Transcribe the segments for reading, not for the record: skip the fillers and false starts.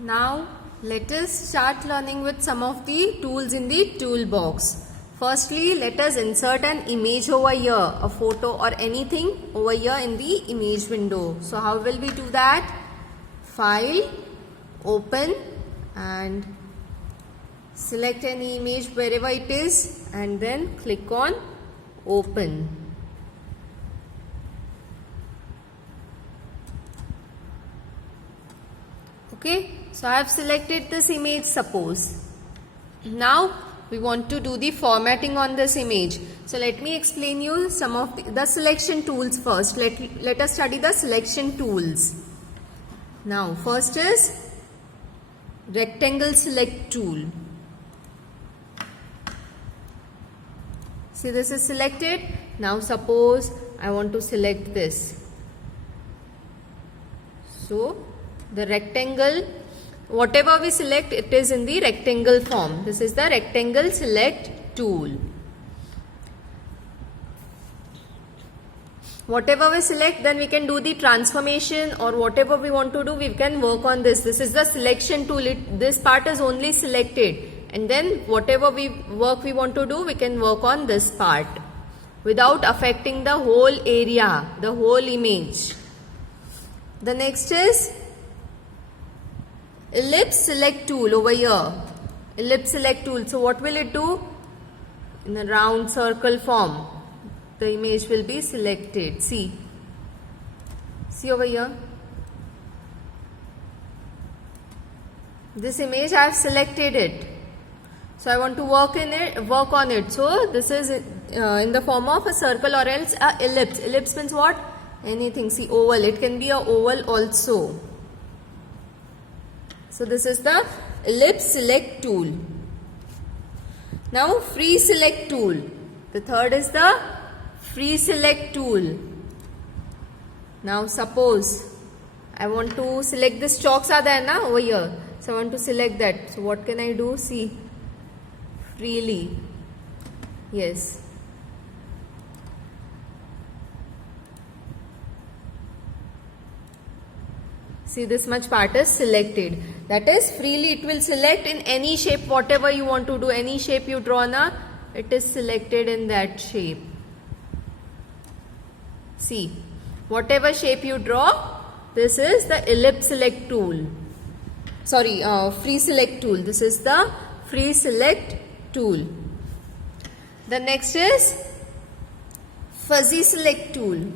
Now let us start learning with some of the tools in the toolbox. Firstly, let us insert an image over here, a photo or anything over here in the image window. So how will we do that? File, open and select any image wherever it is and then click on open. Okay, so I have selected this image, suppose. Now we want to do the formatting on this image. So let me explain you some of the selection tools first. Let us study the selection tools. Now first is rectangle select tool. See, this is selected. Now suppose I want to select this. So the rectangle, whatever we select, it is in the rectangle form. This is the rectangle select tool. Whatever we select, then we can do the transformation or whatever we want to do, we can work on this. This is the selection tool. This part is only selected. And then whatever work we want to do, we can work on this part without affecting the whole area, the whole image. The next is ellipse select tool over here. Ellipse select tool. So what will it do? In a round circle form, the image will be selected. See over here. This image I have selected it. So I want to work on it. So this is in the form of a circle or else a ellipse. Ellipse means what? Anything. See, oval. It can be a oval also. So this is the ellipse select tool. Now free select tool. The third is the free select tool. Now suppose I want to select this chalks are there na over here. So I want to select that. So what can I do? See, freely. Yes. See, this much part is selected. That is freely it will select in any shape whatever you want to do. Any shape you draw na, it is selected in that shape. See, whatever shape you draw, this is the ellipse select tool. Sorry, free select tool. This is the free select tool. The next is fuzzy select tool.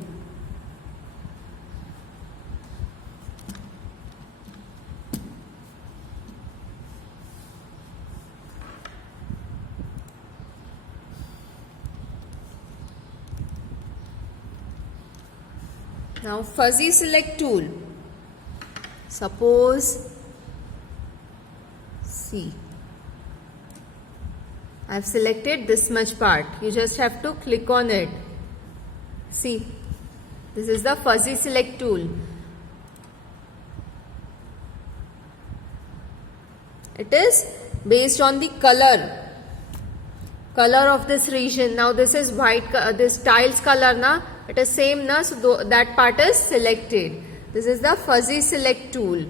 Now fuzzy select tool. Suppose, see, I have selected this much part. You just have to click on it. See, this is the fuzzy select tool. It is based on the color of this region. Now this is white, this tiles color na, it is same na, so that part is selected. This is the fuzzy select tool.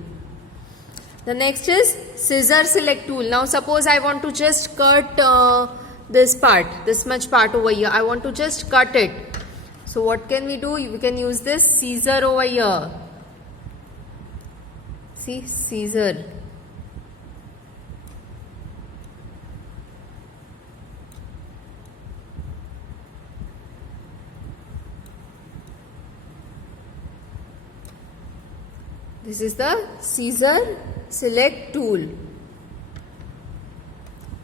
The next is scissor select tool. Now suppose I want to just cut this part, this much part over here. I want to just cut it. So what can we do? We can use this scissor over here. See, scissor. This is the scissor select tool.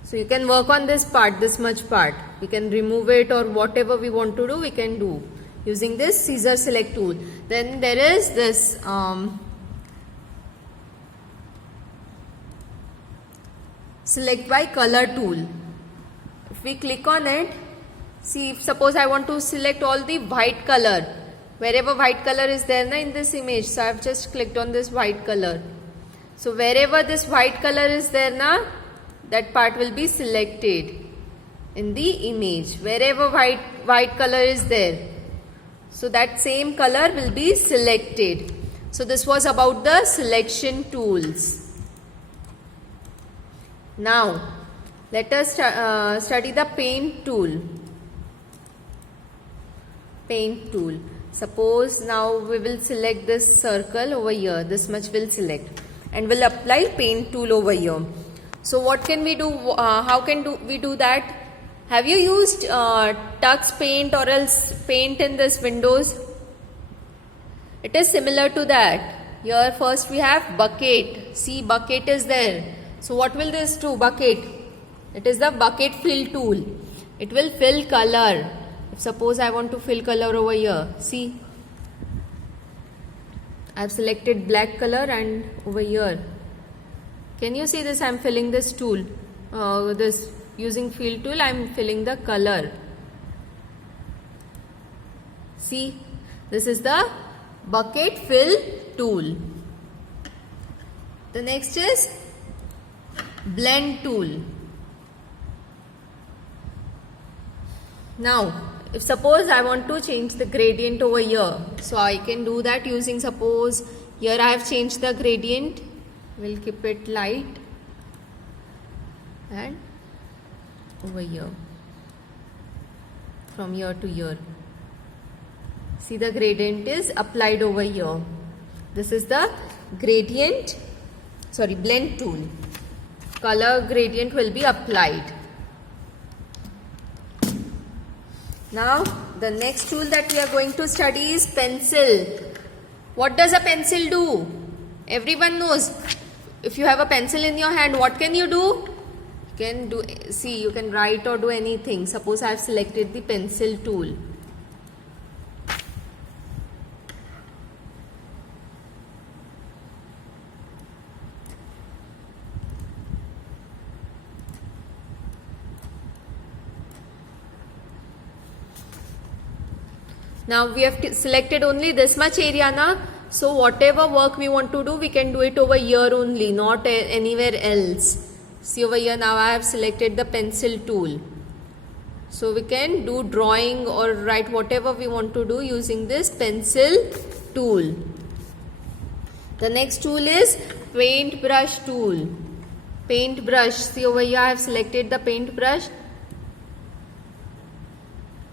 So you can work on this part, this much part. We can remove it or whatever we want to do, we can do using this scissor select tool. Then there is this select by color tool. If we click on it, see, if suppose I want to select all the white color, wherever white color is there na in this image, so I have just clicked on this white color. So wherever this white color is there na, that part will be selected in the image. Wherever white color is there, so that same color will be selected. So this was about the selection tools. Now let us study the paint tool. Paint tool. Suppose now we will select this circle over here, this much we'll select, and we'll apply paint tool over here. So what can we do? How can we do that? Have you used Tux Paint or else paint in this Windows? It is similar to that. Here first we have bucket. See, bucket is there. So what will this do? Bucket. It is the bucket fill tool. It will fill color. If suppose I want to fill color over here. See, I have selected black color and over here. Can you see this? I am filling this tool. This using fill tool, I am filling the color. See, this is the bucket fill tool. The next is blend tool. Now, if suppose I want to change the gradient over here, so I can do that using, suppose here I have changed the gradient. We'll keep it light and over here, from here to here. See, the gradient is applied over here. This is the blend tool. Color gradient will be applied. Now the next tool that we are going to study is pencil. What does a pencil do? Everyone knows. If you have a pencil in your hand, what can you do? You can write or do anything. Suppose I have selected the pencil tool. Now we have selected only this much area na. So whatever work we want to do, we can do it over here only, not anywhere else. See over here, now I have selected the pencil tool. So we can do drawing or write whatever we want to do using this pencil tool. The next tool is paintbrush tool. Paintbrush. See over here, I have selected the paintbrush.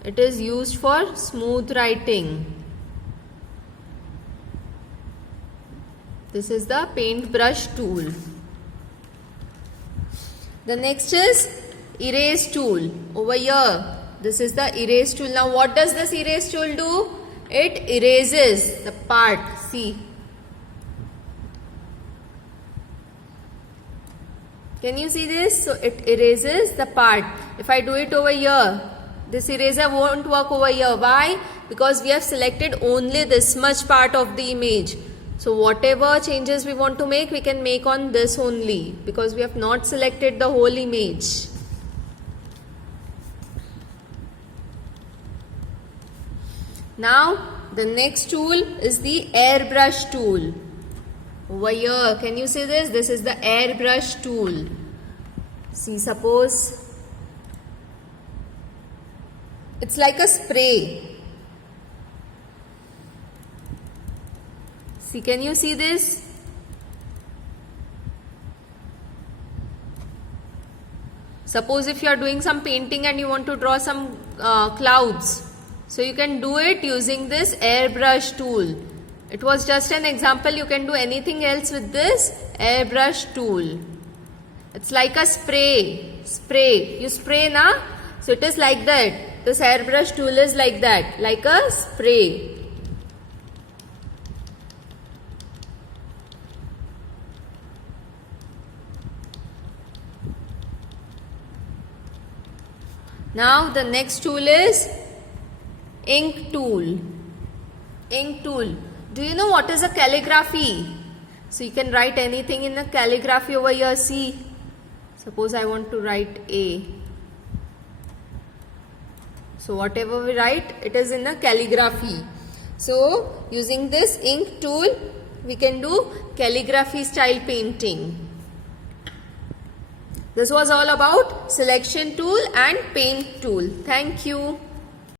It is used for smooth writing. This is the paintbrush tool. The next is erase tool. Over here, this is the erase tool. Now what does this erase tool do? It erases the part. See. Can you see this? So it erases the part. If I do it over here, this eraser won't work over here. Why? Because we have selected only this much part of the image. So whatever changes we want to make, we can make on this only, because we have not selected the whole image. Now the next tool is the airbrush tool. Over here, can you see this? This is the airbrush tool. See, suppose it's like a spray. See, can you see this? Suppose if you are doing some painting and you want to draw some clouds, so you can do it using this airbrush tool. It was just an example. You can do anything else with this airbrush tool. It's like a spray. You spray na? So it is like that. This airbrush tool is like that, like a spray. Now the next tool is ink tool. Ink tool. Do you know what is a calligraphy? So you can write anything in the calligraphy over here. See, suppose I want to write A. So whatever we write, it is in a calligraphy. So using this ink tool, we can do calligraphy style painting. This was all about selection tool and paint tool. Thank you.